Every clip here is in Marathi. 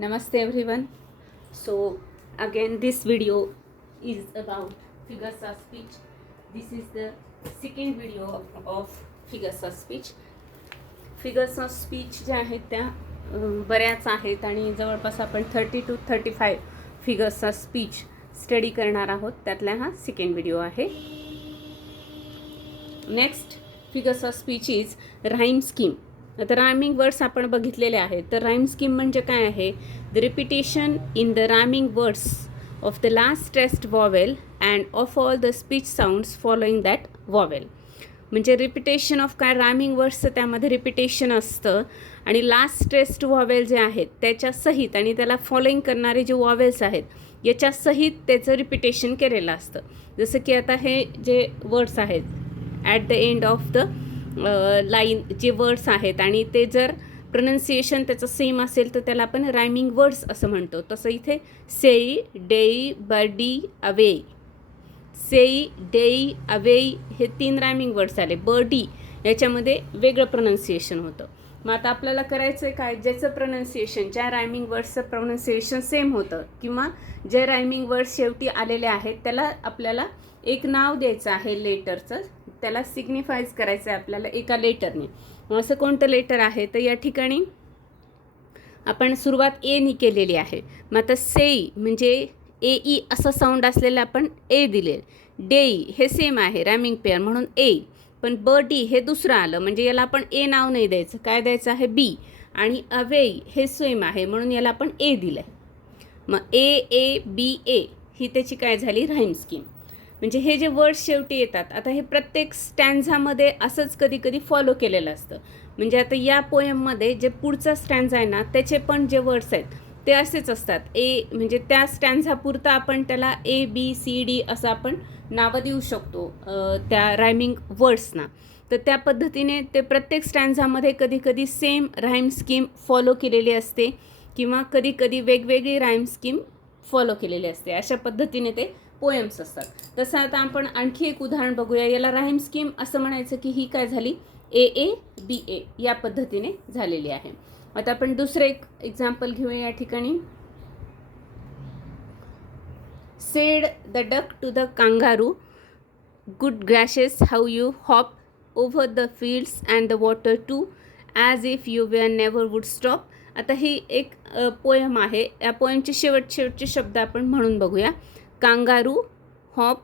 Namaste everyone. So again this video is about figures of speech. This is the second video of figures of speech. Figures of speech ज्या आहेत त्या बऱ्याच आहेत आणि जवळपास आपण 30 to 35 figures of speech study करणार आहोत. त्यातला हा सेकंड व्हिडिओ आहे. Next figures of speech is rhyme scheme. आता रायमिंग वर्ड्स आपण बघितलेले आहेत. तर राईम स्कीम म्हणजे काय आहे? The repetition in the rhyming words of the last stressed vowel and of all the speech sounds following that vowel. म्हणजे रिपिटेशन ऑफ काय रायमिंग वर्ड्सचं त्यामध्ये रिपिटेशन असतं आणि लास्ट स्ट्रेस्ड वॉवेल जे आहेत त्याच्या सहित आणि त्याला फॉलोइंग करणारे जे वॉवेल्स आहेत याच्या सहित त्याचं रिपिटेशन केलेलं असतं. जसं की आता हे जे वर्ड्स आहेत at the end of the line जे वर्ड्स आहेत आणि ते जर प्रोनन्सिएशन त्याचं सेम असेल तर त्याला आपण रायमिंग वर्ड्स असं म्हणतो. तसं इथे सेई, डेई, बर्डी, अवे. सेई, डेई, अवे हे 3 रायमिंग वर्ड्स आले. बर्डी याच्यामध्ये वेगळं प्रोनन्सिएशन होतं. मग आता आपल्याला करायचं आहे काय? ज्याचं प्रोनन्सिएशन ज्या रायमिंग वर्ड्सचं प्रोनन्सिएशन सेम होतं किंवा जे रायमिंग वर्ड्स शेवटी आलेले आहेत त्याला आपल्याला एक नाव द्यायचं आहे लेटरचं. त्याला सिग्निफाईज करायचं आहे आपल्याला एका लेटरने. असं कोणतं लेटर आहे? तर या ठिकाणी आपण सुरुवात एनी केलेली आहे. मग आता सेई म्हणजे ए ई असा साऊंड असलेलं आपण ए दिले. डेई हे सेम आहे रायमिंग पेअर म्हणून ए. पण बर्डी हे दुसरं आलं म्हणजे याला आपण ए नाव नाही द्यायचं. काय द्यायचं आहे? बी. आणि अवेई हे सेम आहे म्हणून याला आपण ए दिलं आहे. मग ए बी ए ही त्याची काय झाली? Rhyme scheme. म्हणजे हे जे वर्ड्स शेवटी येतात आता हे प्रत्येक स्टॅन्झामध्ये असंच कधी कधी फॉलो केलेलं असतं. म्हणजे आता या पोएममध्ये जे पुढचा स्टॅन्झा आहे ना त्याचे पण जे वर्ड्स आहेत ते असेच असतात. ए म्हणजे त्या स्टॅन्झापुरता आपण त्याला ए बी सी डी असं आपण नावं देऊ शकतो त्या रायमिंग वर्ड्सना. तर त्या पद्धतीने ते प्रत्येक स्टॅन्झामध्ये कधी कधी सेम राईम स्कीम फॉलो केलेली असते किंवा कधी कधी वेगवेगळी राईम स्कीम फॉलो केलेली असते. अशा पद्धतीने ते पोएम्स असतात. तसं आता आपण आणखी एक उदाहरण बघूया. याला राईम स्कीम असं म्हणायचं की ही काय झाली? ए बी ए या पद्धतीने झालेली आहे. आता आपण दुसरं एक एक्झाम्पल घेऊया या ठिकाणी. Said the duck to the kangaroo, good gracious how you hop over the fields and the water too as if you were never would stop. आता ही एक पोएम आहे. या पोएमचे शेवटचे शब्द आपण म्हणून बघूया. Kangaroo, hop,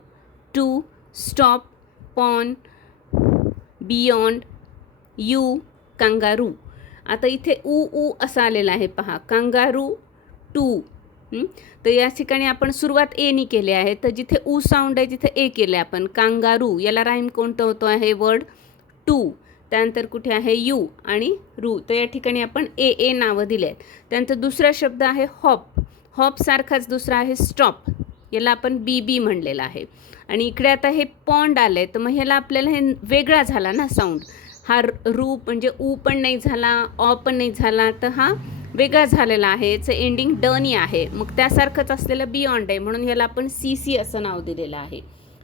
to, stop, pawn, beyond, you, kangaroo. आता इथे ऊ असं आलेलं आहे पहा. Kangaroo, to. तर या ठिकाणी आपण सुरुवात एनी केली आहे. तर जिथे ऊ साऊंड आहे तिथे ए केलं आहे आपण. कांगारू याला राईम कोणतं होतं आहे? Word to. त्यानंतर कुठे आहे? यू आणि रू. तर या ठिकाणी आपण ए नावं दिले आहेत. त्यानंतर दुसरा शब्द आहे हॉप. हॉपसारखाच दुसरा आहे स्टॉप. याला आपण बी म्हणलेलं आहे. आणि इकडे आता हे पॉन्ड आलं आहे तर मग ह्याला आपल्याला हे वेगळा झाला ना साऊंड. हा रू म्हणजे ऊ पण नाही झाला, ऑ पण नाही झाला, तर हा वेगळा झालेला आहे. याचं एंडिंग डनी आहे. मग त्यासारखंच असलेलं बियॉन्ड आहे म्हणून याला आपण सी असं नाव दिलेलं आहे.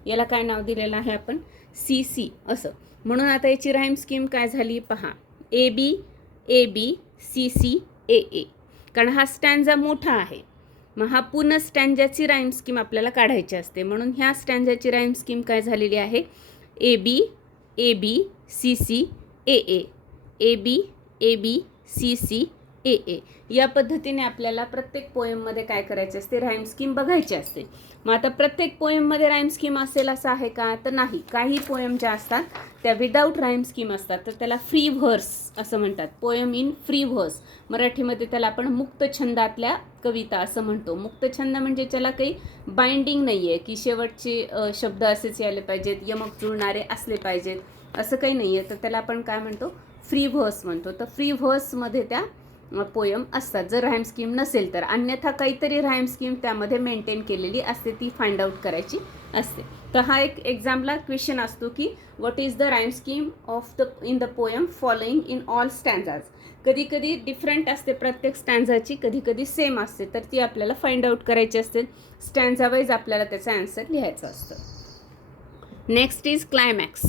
याला काय नाव दिलेलं आहे आपण? सी असं. म्हणून आता याची राईम स्कीम काय झाली पहा. ए बी सी ए. कारण हा स्टॅन्झा मोठा आहे. मग हा पूर्ण स्टॅन्झाची राईम स्कीम आपल्याला काढायची असते. म्हणून ह्या स्टॅन्झाची राईम स्कीम काय झालेली आहे? A B C A B C A. या पद्धतीने आपल्याला प्रत्येक पोएममध्ये काय करायचे असते? राईम स्कीम बघायची असते. मग आता प्रत्येक पोएममध्ये राईम स्कीम असेल असं आहे का? तर नाही. काही पोएम ज्या असतात त्या विदाऊट राईम स्कीम असतात तर त्याला फ्री व्हर्स असं म्हणतात. Poem in free verse. मराठीमध्ये त्याला आपण मुक्त छंदातल्या कविता असं म्हणतो. मुक्त छंद म्हणजे त्याला काही बाइंडिंग नाही आहे की शेवटचे शब्द असेच यायला पाहिजेत, यमक जुळणारे असले पाहिजेत, असं काही नाही आहे. तर त्याला आपण काय म्हणतो? फ्री व्हर्स म्हणतो. तर फ्री व्हर्समध्ये त्या पोयम असतात जर राईम स्कीम नसेल तर. अन्यथा काहीतरी राईम स्कीम त्यामध्ये मेंटेन केलेली असते, ती फाइंड आउट करायची असते. तर हा एक एक्झामला क्वेश्चन असतो की what is the rhyme scheme of the in the poem following in all stanzas. कधी कधी डिफरंट असते प्रत्येक स्टॅन्झाची, कधी कधी सेम असते. तर ती आपल्याला फाइंड आउट करायची असते. स्टॅन्झा वाईज आपल्याला त्याचा आन्सर लिहायचा असतं. Next is climax.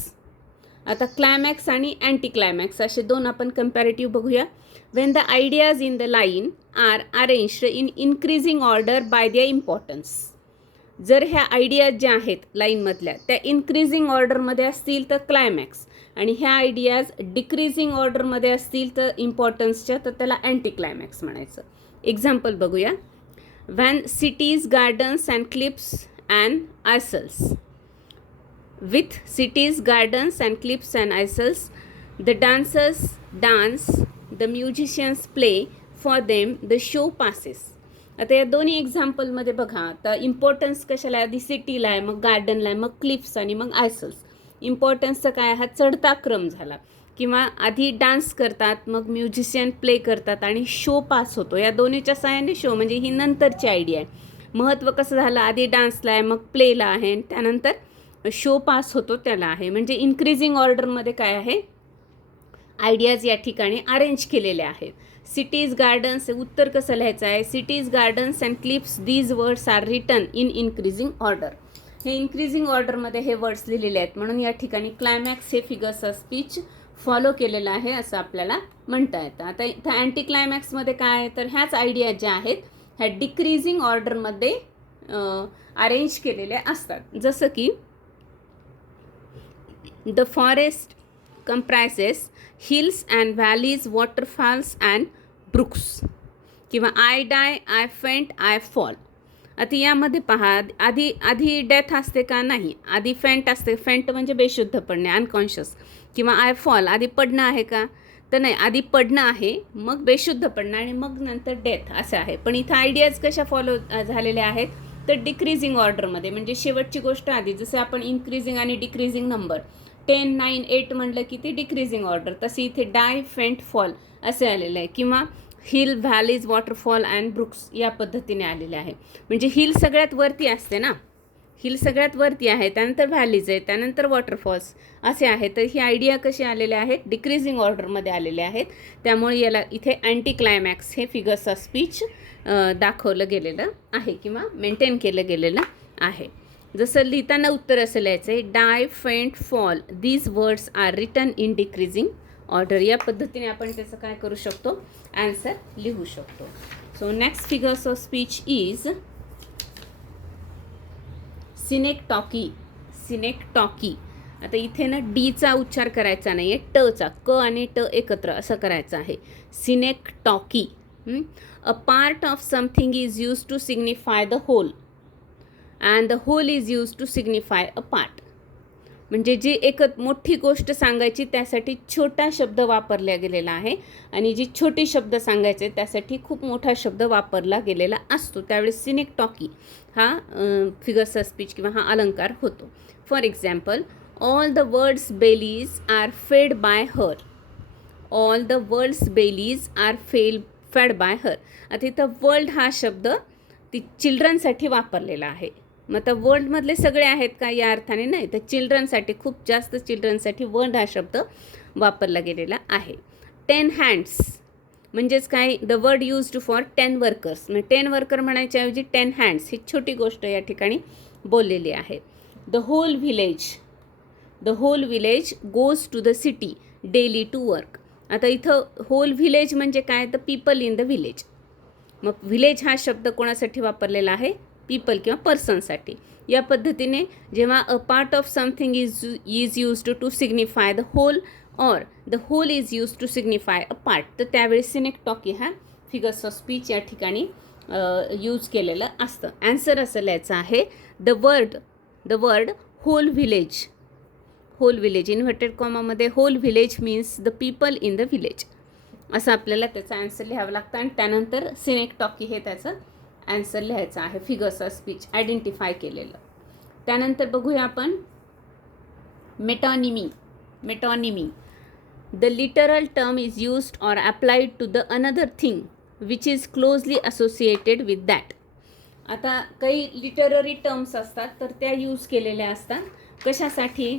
आता क्लायमॅक्स आणि अँटी क्लायमॅक्स असे दोन आपण कंपॅरेटिव्ह बघूया. When the ideas in the line are arranged in increasing order by their importance. जर ह्या आयडियाज ज्या आहेत लाईनमधल्या त्या इन्क्रीजिंग ऑर्डरमध्ये असतील तर क्लायमॅक्स, आणि ह्या आयडियाज डिक्रीजिंग ऑर्डरमध्ये असतील तर इम्पॉर्टन्सच्या, तर त्याला अँटी क्लायमॅक्स म्हणायचं. एक्झाम्पल बघूया. When cities, gardens and cliffs and isles. With cities, gardens and cliffs and isles, the dancers dance, the musicians play, for them the show passes. आता या दोन्ही एक्झाम्पलमध्ये बघा, आता इम्पॉर्टन्स कशाला आहे, आधी सिटीला आहे, मग गार्डनला आहे, मग क्लिफ्स आणि मग आयसल्स. इम्पॉर्टन्सचा काय, हा चढता क्रम झाला. किंवा आधी डान्स करतात, मग म्युझिशियन प्ले करतात आणि शो पास होतो. या दोन्हीच्या साहाय्याने शो, म्हणजे ही नंतरची आयडिया आहे. महत्त्व कसं झालं, आधी डान्सला आहे, मग प्लेला आहे, त्यानंतर शो पास होतो त्याला आहे. म्हणजे इन्क्रीजिंग ऑर्डरमध्ये काय आहे, आयडियाज या ठिकाणी अरेंज केलेल्या आहेत. सिटीज, गार्डन्स, उत्तर कसं लिहायचं आहे, cities, gardens and clips, these words are written in increasing order. हे इन्क्रीजिंग ऑर्डरमध्ये हे वर्ड्स लिहिलेले आहेत, म्हणून या ठिकाणी क्लायमॅक्स हे फिगर्स ऑफ स्पीच फॉलो केलेलं आहे असं आपल्याला म्हणता येतं. आता इथं अँटी क्लायमॅक्समध्ये काय आहे, तर ह्याच आयडिया ज्या आहेत ह्या डिक्रीजिंग ऑर्डरमध्ये अरेंज केलेल्या असतात. जसं की The forest comprises hills and valleys, waterfalls and brooks. किंवा I die, I faint, I fall. आता यामध्ये पहा, आधी डेथ असते का, नाही, आधी फेंट असते. फेंट म्हणजे बेशुद्ध पडणे, अनकॉन्शियस. किंवा आय फॉल, आधी पडणं आहे का, तर नाही, आधी पडणं आहे, मग बेशुद्ध पडणं आणि मग नंतर डेथ असं आहे. पण इथं आयडियाज कशा फॉलो झालेल्या आहेत, तर डिक्रीजिंग ऑर्डरमध्ये. म्हणजे शेवटची गोष्ट आधी, जसे आपण इन्क्रीजिंग आणि डिक्रीजिंग नंबर 10, 9, 8 म्हटलं की ती डिक्रीजिंग ऑर्डर, तशी इथे डाय, फेंट, फॉल असे आलेलं आहे. किंवा hill, valleys, waterfall and brooks या पद्धतीने आलेले आहे. म्हणजे हिल सगळ्यात वरती असते ना, हिल सगळ्यात वरती आहे, त्यानंतर व्हॅलीज आहे, त्यानंतर वॉटरफॉल्स असे आहे. तर ही आयडिया कशी आलेले आहेत, डिक्रीजिंग ऑर्डरमध्ये आलेले आहेत. त्यामुळे याला इथे अँटी क्लायमॅक्स हे फिगर्स ऑफ स्पीच दाखवलं गेलेलं आहे किंवा मेंटेन केलं गेलेलं आहे. जसं लिहिताना उत्तर असं लिहायचं आहे, die, faint, fall, these words are written in decreasing order. या पद्धतीने आपण त्याचं काय करू शकतो, आन्सर लिहू शकतो. So next figures of speech is synecdoche. Synecdoche. आता इथे ना डीचा उच्चार करायचा नाही आहे, टचा, क आणि ट एकत्र असं करायचं आहे. Synecdoche. A part of something is use to signify the whole and the whole is used to signify a part. म्हणजे जी एक मोठी गोष्ट सांगायची त्यासाठी छोटा शब्द वापरला गेलेला आहे, आणि जी छोटी शब्द सांगायचे त्यासाठी खूप मोठा शब्द वापरला गेलेला असतो. त्यावेळेस सिनेक्टॉकी हा फिगर्स ऑफ स्पीच किंवा हा अलंकार होतो. For example, all the world's bellies are fed by her. All the world's bellies are fed by her. आता इथं वर्ल्ड हा शब्द ती चिल्ड्रनसाठी वापरलेला आहे. मग आता वर्ल्डमधले सगळे आहेत का, या अर्थाने नाही, तर चिल्ड्रनसाठी, खूप जास्त चिल्ड्रनसाठी वर्ल्ड हा शब्द वापरला गेलेला आहे. 10 हँड्स म्हणजेच काय, the word used for 10 workers. म्हणजे 10 वर्कर म्हणायच्या ऐवजी 10 हँड्स ही छोटी गोष्ट या ठिकाणी बोललेली आहे. The whole village goes to the city daily to work. आता इथं होल व्हिलेज म्हणजे काय, तर पीपल इन द व्हिलेज. मग व्हिलेज हा शब्द कोणासाठी वापरलेला आहे, पीपल किंवा पर्सनसाठी. या पद्धतीने जेव्हा a part of something is used to signify the whole or the whole is used to signify a part, तर त्यावेळी सिनेक्टॉकी हा फिगर्स ऑफ स्पीच या ठिकाणी यूज केलेलं असतं. ॲन्सर असं लिहायचं आहे, the word whole village. Whole village inverted कॉमामध्ये, whole village means the people in the village असं आपल्याला त्याचा ॲन्सर लिहावं लागतं. आणि त्यानंतर सिनेक्टॉकी हे त्याचं ॲन्सर लिहायचं आहे, फिगर्स ऑफ स्पीच आयडेंटिफाय केलेलं. त्यानंतर बघूया आपण metonymy. Metonymy, the literal term is used or applied to the another thing which is closely associated with that. आता काही लिटररी टर्म्स असतात तर त्या यूज केलेल्या असतात कशासाठी,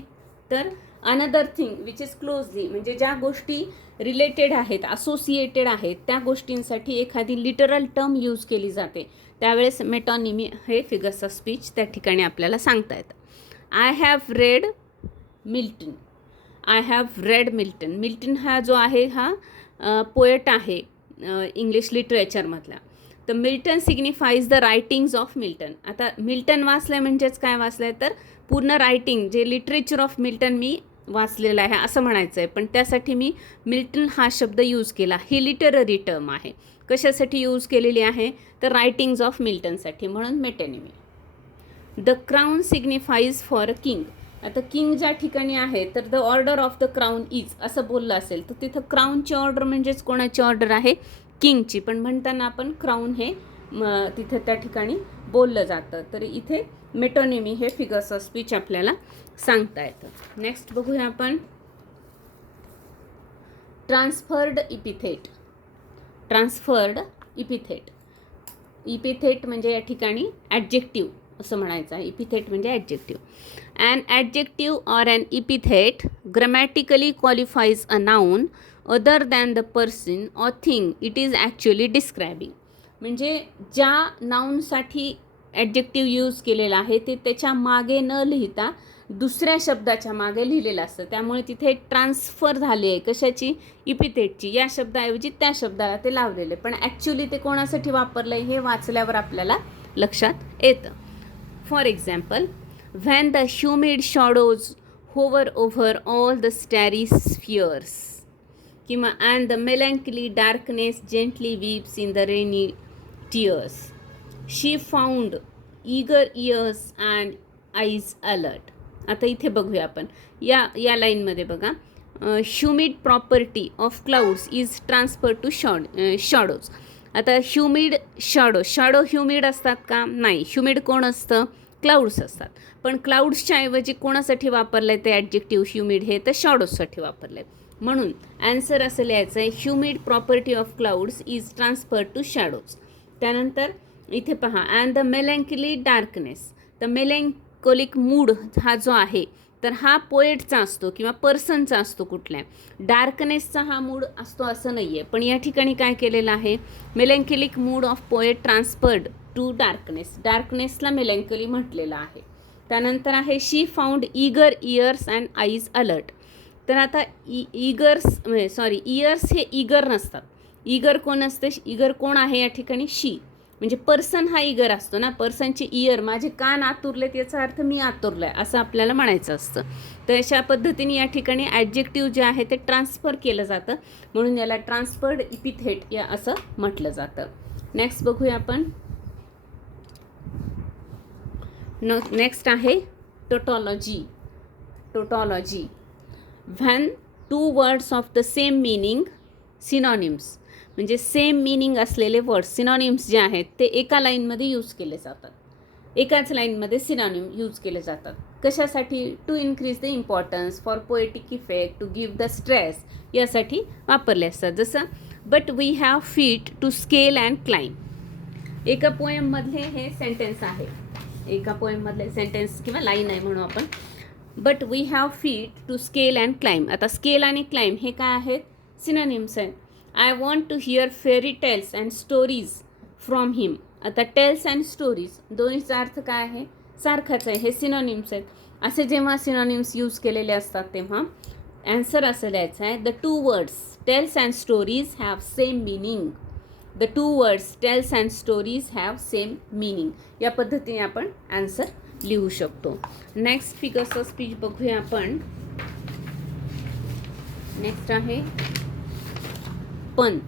तर another thing which is closely, म्हणजे ज्या गोष्टी रिलेटेड आहेत, असोसिएटेड आहेत, त्या गोष्टींसाठी एखादी लिटरल टर्म यूज केली जाते. त्यावेळेस मेटॉनिमी हे फिगर्स ऑफ स्पीच त्या ठिकाणी आपल्याला सांगता येतं. I have red Milton. I have red Milton. Milton हा जो आहे हा पोएट आहे इंग्लिश लिटरेचरमधला. तर Milton signifies the writings of Milton. आता मिल्टन वाचलं म्हणजेच काय वाचलं आहे तर पूर्ण रायटिंग जे लिटरेचर ऑफ मिल्टन मी वाचलेलं आहे असं म्हणायचं आहे. पण त्यासाठी मी मिल्टन हा शब्द यूज केला. ही लिटररी टर्म आहे. कशासाठी यूज केलेली आहे तर रायटिंग्स ऑफ मिल्टनसाठी, म्हणून metonymy. The crown signifies for a king. आता किंग ज्या ठिकाणी आहे तर the order of the crown is असं बोललं असेल तर तिथं क्राऊनची ऑर्डर म्हणजेच कोणाची ऑर्डर आहे किंगची. पण म्हणताना आपण क्राऊन हे तिथं त्या ठिकाणी बोललं जातं. तर इथे मेटोनिमी हे फिगर्स ऑफ स्पीच आपल्याला सांगता येतं. नेक्स्ट बघूया आपण transferred epithet. Transferred epithet. Epithet म्हणजे या ठिकाणी ॲडजेक्टिव्ह असं म्हणायचं आहे. इपिथेट म्हणजे adjective. An adjective or an epithet grammatically qualifies a noun other than the person or thing it is actually describing. म्हणजे ज्या नाऊनसाठी ॲडजेक्टिव्ह यूज केलेला आहे ते त्याच्या मागे न लिहिता दुसऱ्या शब्दाच्या मागे लिहिलेलं असतं. त्यामुळे तिथे ट्रान्सफर झाली आहे कशाची इपिथेटची. या शब्दाऐवजी त्या शब्दाला ते लावलेले, पण ॲक्च्युली ते कोणासाठी वापरलं आहे हे वाचल्यावर आपल्याला लक्षात येतं. For example, when the humid shadows hover over all the starry spheres, किंवा and the melancholy darkness gently weeps in the rainy tears, she found eager ears and eyes alert. आता इथे बघूया आपण या लाईनमध्ये बघा, humid property of clouds is transfer to shadows. आता ह्युमिड शॅडो ह्युमिड असतात का? नाही. ह्युमिड कोण असतं? क्लाउड्स असतात. पण क्लाउड्सच्या ऐवजी कोणासाठी वापरलं आहे ते ॲडजेक्टिव्ह ह्युमिड हे तर शॅडोजसाठी वापरलं आहे. म्हणून ॲन्सर असं लिहायचं आहे, humid property of clouds is transfer to shadows. त्यानंतर इथे पहा, अँड द मेलँकली डार्कनेस. तर मेलँकोलिक मूड हा जो आहे तर हा पोएटचा असतो किंवा पर्सनचा असतो कुठल्या. डार्कनेसचा हा मूड असतो असं नाही आहे. पण या ठिकाणी काय केलेलं आहे, melancholic mood of poet transferred to darkness. डार्कनेसला मेलँकोली म्हटलेलं आहे. त्यानंतर आहे she found eager ears and eyes alert. तर आता इयर्स हे ईगर नसतात. ईगर कोण असते? ईगर कोण आहे या ठिकाणी? शी. म्हणजे पर्सन हा ईगर असतो ना. पर्सनची इयर, माझे कान आतुरलेत याचा अर्थ मी आतुरलं आहे असं आपल्याला म्हणायचं असतं. तर अशा पद्धतीने या ठिकाणी ॲडजेक्टिव्ह जे आहे ते ट्रान्सफर केलं जातं, म्हणून याला ट्रान्सफर्ड इपिथेट या असं म्हटलं जातं. नेक्स्ट बघूया आपण. नेक्स्ट आहे tautology. Tautology. When two words of the same meaning synonyms, म्हणजे सेम मिनिंग असलेले वर्ड्स सिनॉनिम्स जे आहेत ते एका लाईनमध्ये यूज केले जातात. एकाच लाईनमध्ये सिनॉनिम यूज केले जातात. कशासाठी? To increase the importance, for poetic effect, to give the stress, यासाठी वापरले असतात. जसं but we have feet to scale and climb. एका पोएममधले हे सेंटेन्स आहे. एका पोएममधले सेंटेन्स किंवा लाईन आहे म्हणू आपण. But we have feet to scale and climb. आता स्केल आणि क्लाइंब हे काय आहेत? सिनोनिम्स आहेत. I want to hear fairy tales and stories from him. आता टेल्स अँड स्टोरीज दोन्हीचा अर्थ काय आहे? सारखाच आहे. हे सिनोनिम्स आहेत. असे जेव्हा सिनोनिम्स यूज केलेले असतात तेव्हा ॲन्सर असं लिहायचं आहे, the two words tales and stories have same meaning. The two words tales and stories have same meaning. या पद्धतीने आपण ॲन्सर लिहू शकतो. नेक्स्ट फिगर्स ऑफ स्पीच बघूया आपण. नेक्स्ट आहे पण.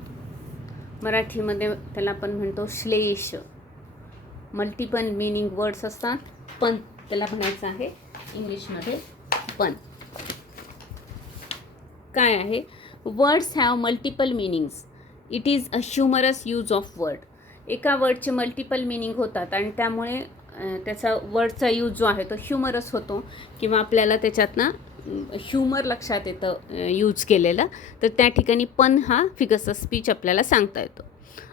मराठीमध्ये त्याला आपण म्हणतो श्लेष. मल्टिपल मिनिंग वर्ड्स असतात. पण त्याला म्हणायचं आहे इंग्लिशमध्ये पण. काय आहे? Words have multiple meanings. It is a humorous use of word. एका वर्डचे मल्टिपल मिनिंग होतात आणि त्यामुळे त्याचा वर्डचा यूज जो आहे तो ह्युमरस होतो किंवा आपल्याला त्याच्यातनं ह्युमर लक्षात येतं यूज केलेलं. तर त्या ठिकाणी पण हा फिगर्स ऑफ स्पीच आपल्याला सांगता येतो.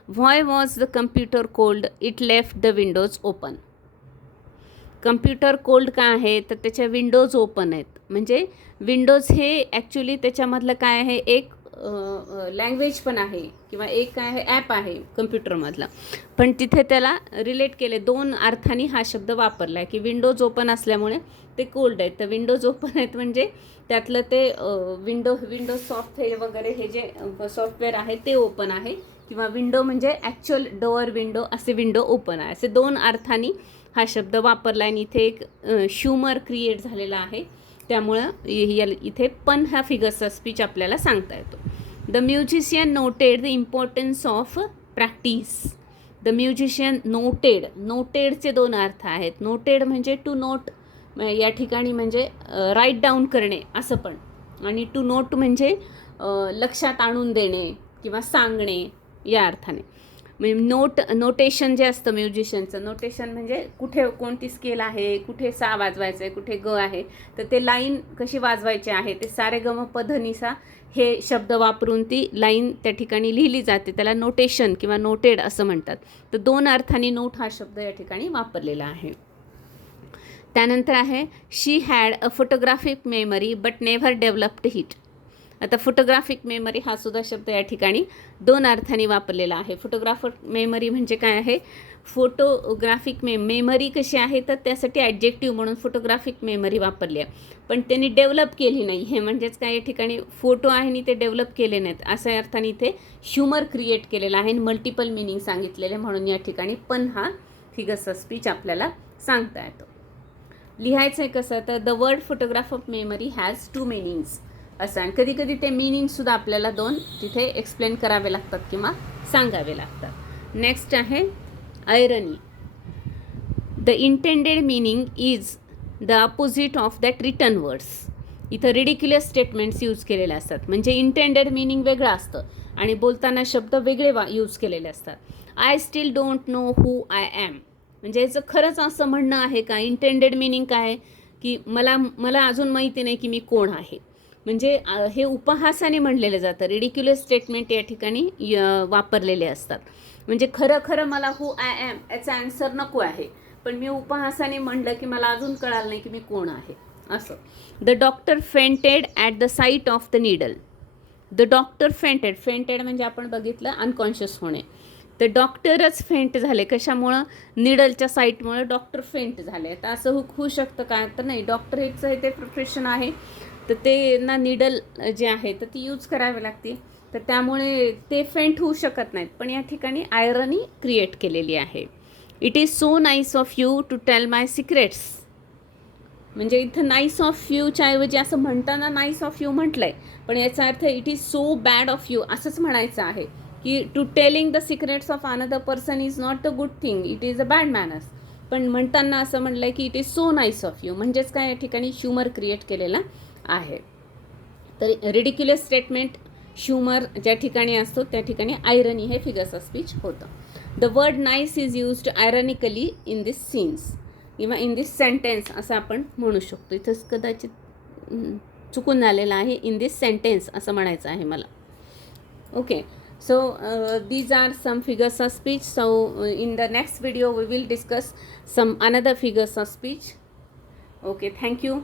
Why was the computer cold? It left the windows open. Computer cold का आहे? तर त्याच्या विंडोज ओपन आहेत. म्हणजे विंडोज हे ॲक्च्युली त्याच्यामधलं काय आहे? एक लँग्वेज पण आहे किंवा एक काय आहे ॲप आहे कम्प्युटरमधला, पण तिथे त्याला रिलेट केले, 2 अर्थांनी हा शब्द वापरला आहे की विंडोज ओपन असल्यामुळे ते कोल्ड आहेत. तर विंडोज ओपन आहेत म्हणजे त्यातलं ते विंडो सॉफ्टवेअर वगैरे हे जे सॉफ्टवेअर आहे ते ओपन आहे, किंवा विंडो म्हणजे ॲक्च्युअल डोअर विंडो असे विंडो ओपन आहे, असे 2 अर्थांनी हा शब्द वापरला आहे. आणि इथे एक ह्युमर क्रिएट झालेला आहे, त्यामुळं इथे पण हा फिगर्सचा स्पीच आपल्याला सांगता येतो. The musician noted the importance of practice. The musician नोटेडचे 2 अर्थ आहेत. नोटेड म्हणजे टू नोट, या ठिकाणी म्हणजे राईट डाऊन करणे असं पण, आणि टू नोट म्हणजे लक्षात आणून देणे किंवा सांगणे या अर्थाने. म्हणजे नोटेशन जे असतं म्युझिशियनचं, नोटेशन म्हणजे कुठे कोणती स्केल आहे, कुठे सा वाजवायचं आहे, कुठे ग आहे, तर ते लाईन कशी वाजवायची आहे, ते सारे गम पध निसा हे शब्द वापरून ती लाईन त्या ठिकाणी लिहिली जाते, त्याला नोटेशन किंवा नोटेड असं म्हणतात. तर 2 अर्थांनी नोट हा शब्द या ठिकाणी वापरलेला आहे. त्यानंतर आहे she had a photographic memory but never developed it. आता फोटोग्राफिक मेमरी हा सुद्धा शब्द या ठिकाणी 2 अर्थांनी वापरलेला आहे. फोटोग्राफिक मेमरी म्हणजे काय आहे, फोटोग्राफिक मेमरी कशी आहे, तर त्यासाठी ॲडजेक्टिव्ह म्हणून फोटोग्राफिक मेमरी वापरली आहे, पण त्यांनी डेव्हलप केली नाही. हे म्हणजेच काय, या ठिकाणी फोटो आहे आणि ते डेव्हलप केले नाहीत अशा अर्थाने इथे ह्युमर क्रिएट केलेला आहे आणि मल्टिपल मिनिंग सांगितलेले, म्हणून या ठिकाणी पण हा फिगर्सचा स्पीच आपल्याला सांगता येतो. लिहायचं आहे कसं, तर the word photograph of memory has 2 meanings असं. आणि कधी कधी ते मिनिंगसुद्धा आपल्याला 2 तिथे एक्सप्लेन करावे लागतात किंवा सांगावे लागतात. नेक्स्ट आहे irony. The intended meaning is the opposite of that written words. इथं रिडिक्युलस स्टेटमेंट्स यूज केलेले असतात, म्हणजे इंटेंडेड मिनिंग वेगळं असतं आणि बोलताना शब्द वेगळे यूज केलेले असतात. I still don't know who I am, म्हणजे याचं खरंच असं म्हणणं आहे का. इंटेंडेड मिनिंग काय आहे की मला अजून माहिती नाही की मी कोण आहे, म्हणजे हे उपहासाने म्हणलेलं जातं. रिडिक्युलस स्टेटमेंट या ठिकाणी वापरलेले असतात, म्हणजे खरं मला हू आय ॲम याचा आन्सर नको आहे, पण मी उपहासाने म्हणलं की मला अजून कळालं नाही की मी कोण आहे असं. The doctor fainted at the site of the needle. The doctor fainted म्हणजे आपण बघितलं अनकॉन्शियस होणे, तर डॉक्टरच फेंट झाले कशामुळं, निडलच्या साईटमुळं डॉक्टर फेंट झाले. तर असं होऊ शकतं का, तर नाही, डॉक्टर हेचं ते प्रोफेशन आहे, तर ते ना निडल जे आहे तर ती यूज करावी लागते, तर त्यामुळे ते फेंट होऊ शकत नाहीत. पण या ठिकाणी आयरनी क्रिएट केलेली आहे. It is so nice of you to tell my secrets. म्हणजे इथं नाईस ऑफ यूच्या ऐवजी असं म्हणताना नाईस ऑफ यू म्हटलं आहे, पण याचा अर्थ it is so bad of you असंच म्हणायचं आहे की to telling the secrets of another person is not a good thing, it is a bad manners. पण म्हणताना असं म्हटलं आहे की it is so nice of you, म्हणजेच काय या ठिकाणी ह्युमर क्रिएट केलेला आहे. तर रिडिक्युलस स्टेटमेंट ह्युमर ज्या ठिकाणी असतो त्या ठिकाणी आयरनी हे फिगर्सचा स्पीच होतं. The word nice is used ironically in this scenes किंवा इन दिस सेंटेन्स असं आपण म्हणू शकतो. इथंच कदाचित चुकून झालेलं आहे, इन दिस सेंटेन्स असं म्हणायचं आहे मला. Okay, so these are some figures of speech. So in the next video we will discuss some another figures of speech. Okay, thank you.